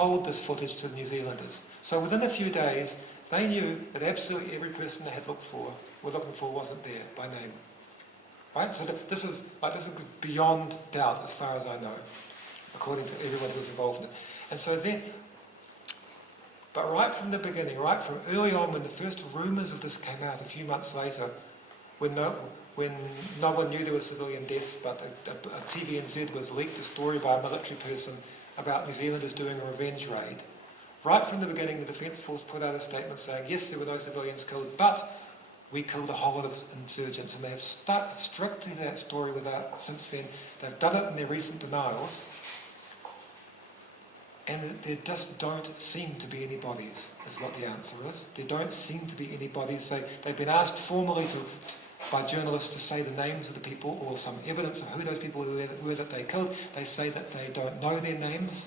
sold this footage to the New Zealanders. So within a few days, they knew that absolutely every person they had were looking for wasn't there by name. Right? So this is beyond doubt as far as I know, according to everyone who was involved in it. And so then, but right from the beginning, right from early on when the first rumours of this came out a few months later, when no one knew there were civilian deaths, but a TVNZ was leaked a story by a military person about New Zealanders doing a revenge raid. Right from the beginning, the Defence Force put out a statement saying, yes, there were no civilians killed, but we killed a whole lot of insurgents, and they have stuck strictly to that story since then. They've done it in their recent denials, and there just don't seem to be any bodies, is what the answer is. There don't seem to be any bodies. They've been asked formally by journalists to say the names of the people or some evidence of who those people were that they killed. They say that they don't know their names.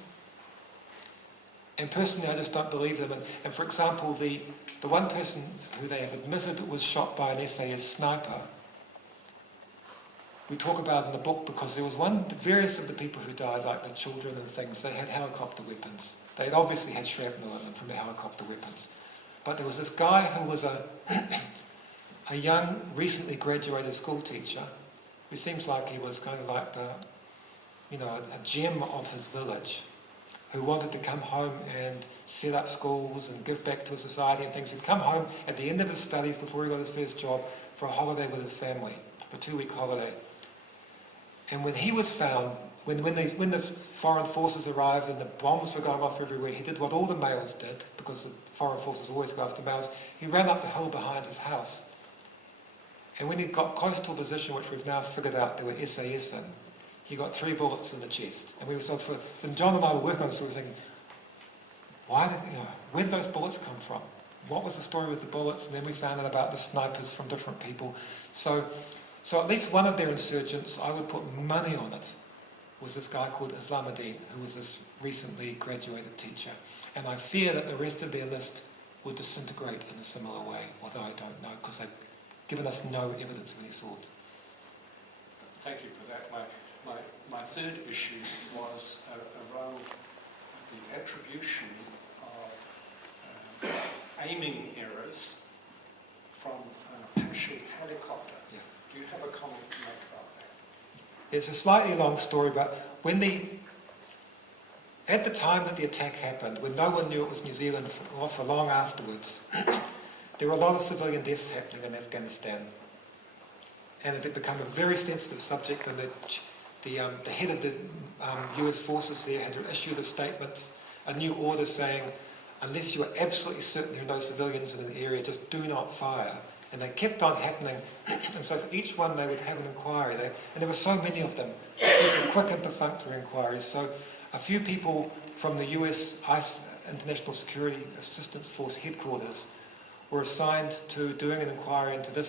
And personally, I just don't believe them. And for example, the one person who they have admitted was shot by an SAS sniper, we talk about in the book because there was various of the people who died, like the children and things, they had helicopter weapons. They obviously had shrapnel in them from the helicopter weapons. But there was this guy who was a young, recently graduated school teacher, who seems like he was kind of like a gem of his village, who wanted to come home and set up schools and give back to society and things. He'd come home at the end of his studies before he got his first job for a holiday with his family, for a 2-week holiday. And when he was found, when the foreign forces arrived and the bombs were going off everywhere, he did what all the males did, because the foreign forces always go after males. He ran up the hill behind his house. And when he got close to a position which we've now figured out there were SAS in, he got 3 bullets in the chest. And we were when John and I were working on this, we were thinking, where did those bullets come from? What was the story with the bullets? And then we found out about the snipers from different people. So at least one of their insurgents, I would put money on it, was this guy called Islamuddin, who was this recently graduated teacher. And I fear that the rest of their list will disintegrate in a similar way, although I don't know, because they've given us no evidence of any sort. Thank you for that. My third issue was around the attribution of aiming errors from a parachute helicopter. Yeah. Do you have a comment to make about that? It's a slightly long story, but at the time that the attack happened, when no one knew it was New Zealand for long afterwards, there were a lot of civilian deaths happening in Afghanistan. And it had become a very sensitive subject, and the head of the US forces there had issued a statement, a new order saying, unless you are absolutely certain there are no civilians in an area, just do not fire. And they kept on happening, and so for each one they would have an inquiry. And there were so many of them. These were quick and perfunctory inquiries. So a few people from the US International Security Assistance Force headquarters were assigned to doing an inquiry into the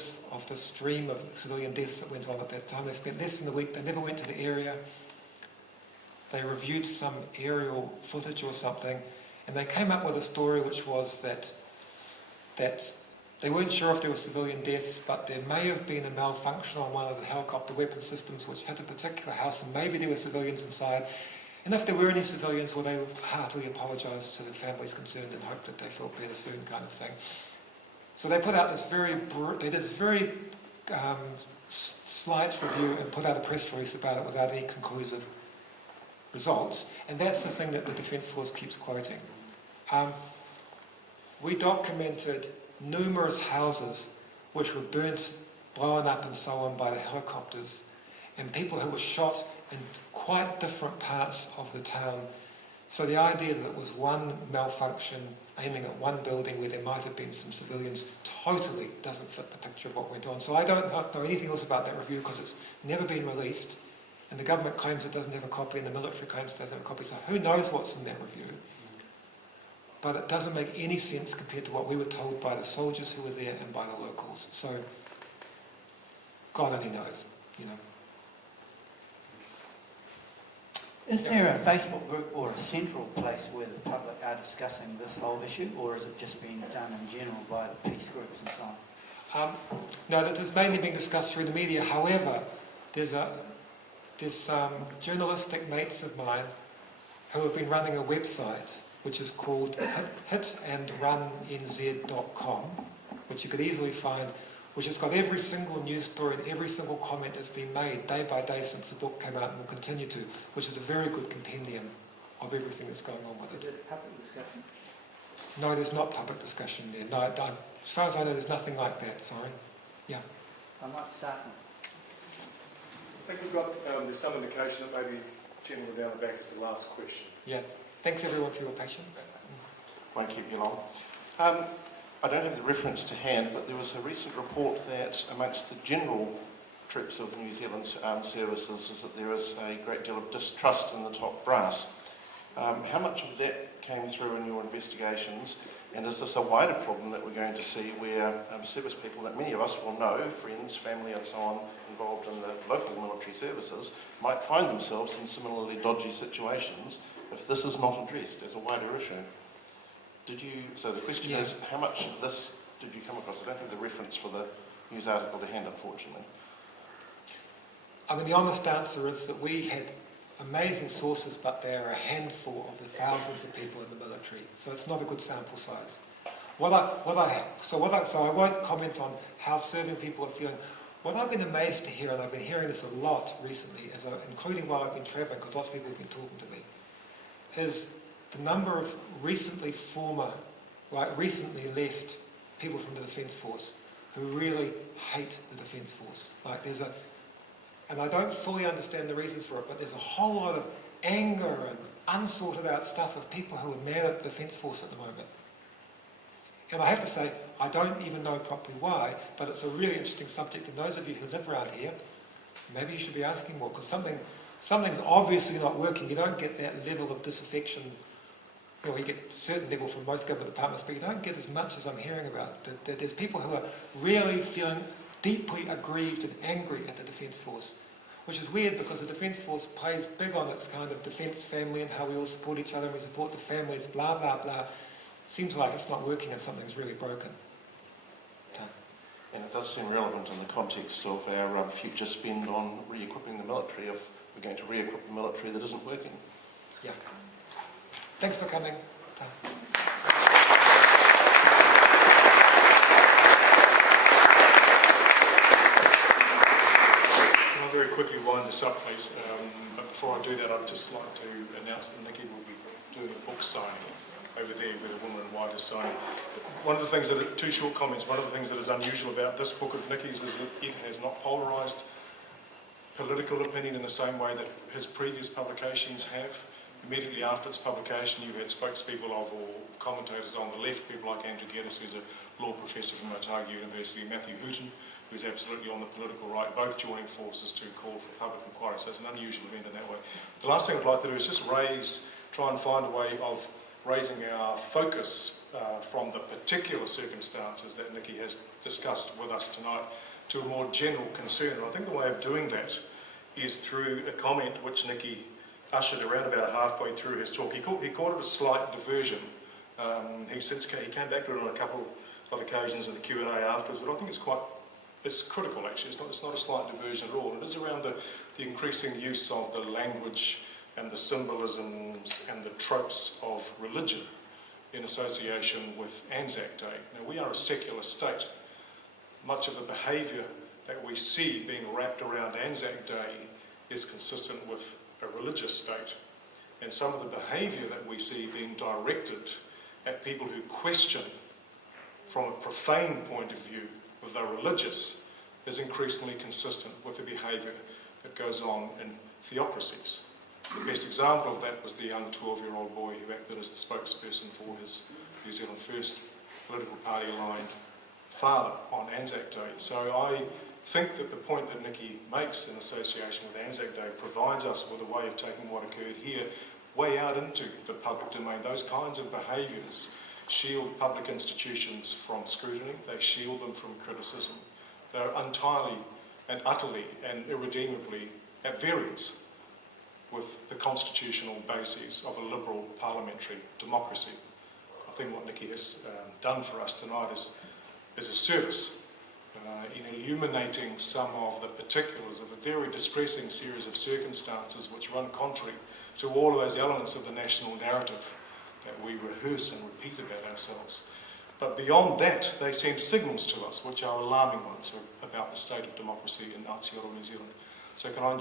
stream of civilian deaths that went on at that time. They spent less than a week. They never went to the area. They reviewed some aerial footage or something, and they came up with a story which was that they weren't sure if there were civilian deaths, but there may have been a malfunction on one of the helicopter weapon systems which hit a particular house, and maybe there were civilians inside. And if there were any civilians, well, they would heartily apologise to the families concerned and hope that they felt better soon, kind of thing. So they put out this very slight review and put out a press release about it without any conclusive results. And that's the thing that the Defence Force keeps quoting. We documented numerous houses which were burnt, blown up and so on by the helicopters, and people who were shot in quite different parts of the town. So the idea that it was one malfunction aiming at one building where there might have been some civilians totally doesn't fit the picture of what went on. So I don't know anything else about that review because it's never been released, and the government claims it doesn't have a copy and the military claims it doesn't have a copy. So who knows what's in that review? But it doesn't make any sense compared to what we were told by the soldiers who were there and by the locals. So God only knows, Is there a Facebook group or a central place where the public are discussing this whole issue, or is it just being done in general by the peace groups and so on? No, that has mainly been discussed through the media. However, there's journalistic mates of mine who have been running a website which is called hitandrunnz.com, which you could easily find, which has got every single news story and every single comment that's been made day by day since the book came out and will continue to, which is a very good compendium of everything that's going on with Is it. it a public discussion? No, there's not public discussion there. No, as far as I know, there's nothing like that, sorry. Yeah. I might start now. I think we've got, there's some indication that maybe gentleman down the back is the last question. Yeah. Thanks everyone for your patience. Won't keep you long. I don't have the reference to hand, but there was a recent report that amongst the general troops of New Zealand's armed services is that there is a great deal of distrust in the top brass. How much of that came through in your investigations, and is this a wider problem that we're going to see where service people that many of us will know, friends, family and so on, involved in the local military services, might find themselves in similarly dodgy situations if this is not addressed as a wider issue? So the question is, how much of this did you come across? I don't have the reference for the news article to hand, unfortunately. I mean, the honest answer is that we had amazing sources, but they are a handful of the thousands of people in the military. So it's not a good sample size. So I won't comment on how serving people are feeling. What I've been amazed to hear, and I've been hearing this a lot recently, including while I've been travelling, because lots of people have been talking to me, is the number of recently left people from the Defence Force who really hate the Defence Force. And I don't fully understand the reasons for it, but there's a whole lot of anger and unsorted out stuff of people who are mad at the Defence Force at the moment. And I have to say, I don't even know properly why, but it's a really interesting subject, and those of you who live around here, maybe you should be asking more, because something's obviously not working. You don't get that level of disaffection. You get a certain level from most government departments, but you don't get as much as I'm hearing about. There's people who are really feeling deeply aggrieved and angry at the Defence Force, which is weird because the Defence Force plays big on its kind of defence family and how we all support each other and we support the families, blah, blah, blah. Seems like it's not working and something's really broken. And it does seem relevant in the context of our future spend on re-equipping the military if we're going to re-equip the military that isn't working. Yeah. Thanks for coming. I'll very quickly wind this up, please. But before I do that, I'd just like to announce that Nicky will be doing a book signing over there with a woman in white is signing. One of the things two short comments, one of the things that is unusual about this book of Nicky's is that it has not polarised political opinion in the same way that his previous publications have. Immediately after its publication, you had spokespeople or commentators on the left, people like Andrew Geddes, who's a law professor from Otago University, Matthew Hooton, who's absolutely on the political right, both joining forces to call for public inquiry. So it's an unusual event in that way. The last thing I'd like to do is just try and find a way of raising our focus from the particular circumstances that Nicky has discussed with us tonight to a more general concern. And I think the way of doing that is through a comment which Nicky ushered around about halfway through his talk. He called it a slight diversion. He came back to it on a couple of occasions in the Q&A afterwards, but I think it's critical actually. It's not a slight diversion at all. It is around the increasing use of the language and the symbolisms and the tropes of religion in association with Anzac Day. Now, we are a secular state. Much of the behaviour that we see being wrapped around Anzac Day is consistent with a religious state. And some of the behaviour that we see being directed at people who question from a profane point of view of the religious is increasingly consistent with the behaviour that goes on in theocracies. The best example of that was the young 12-year-old boy who acted as the spokesperson for his New Zealand First political party-aligned father on Anzac Day. So I think that the point that Nicky makes in association with Anzac Day provides us with a way of taking what occurred here way out into the public domain. Those kinds of behaviours shield public institutions from scrutiny, they shield them from criticism. They're entirely and utterly and irredeemably at variance with the constitutional bases of a liberal parliamentary democracy. I think what Nicky has done for us tonight is a service in illuminating some of the particulars of a very distressing series of circumstances which run contrary to all of those elements of the national narrative that we rehearse and repeat about ourselves. But beyond that, they send signals to us, which are alarming ones, about the state of democracy in Aotearoa, New Zealand. So can I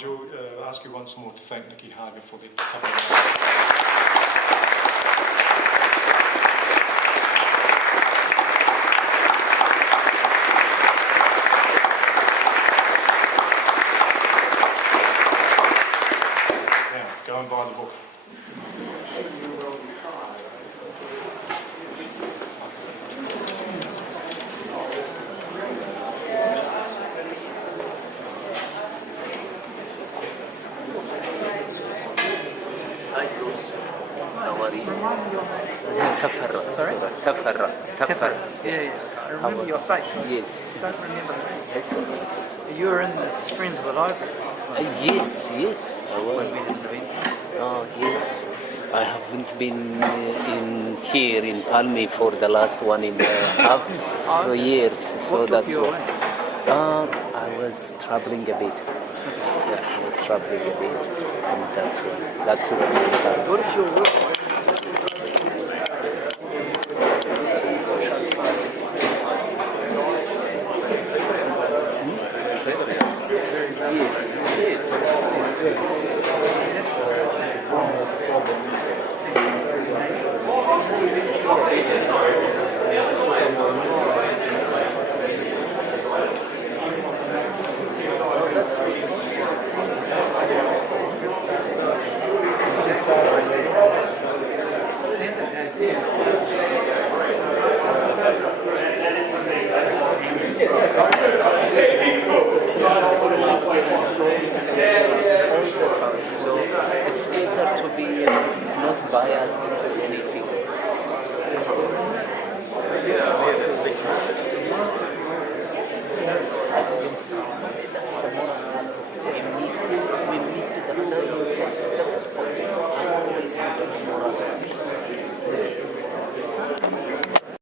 ask you once more to thank Nicky Hager for the couple of Now, go and buy the book. Yeah, I remember your face. Yes. I don't remember the name. That's all right. You were in the Friends of the Library Yes, yes. I when was. we did an event. Oh, yes. I haven't been in here in Palmy for the last 1.5 years. So What took that's you why. away? I was traveling a bit. Yeah, I was traveling a bit, and that's why. That took me time. What is your work like? Yes, yes. Yeah.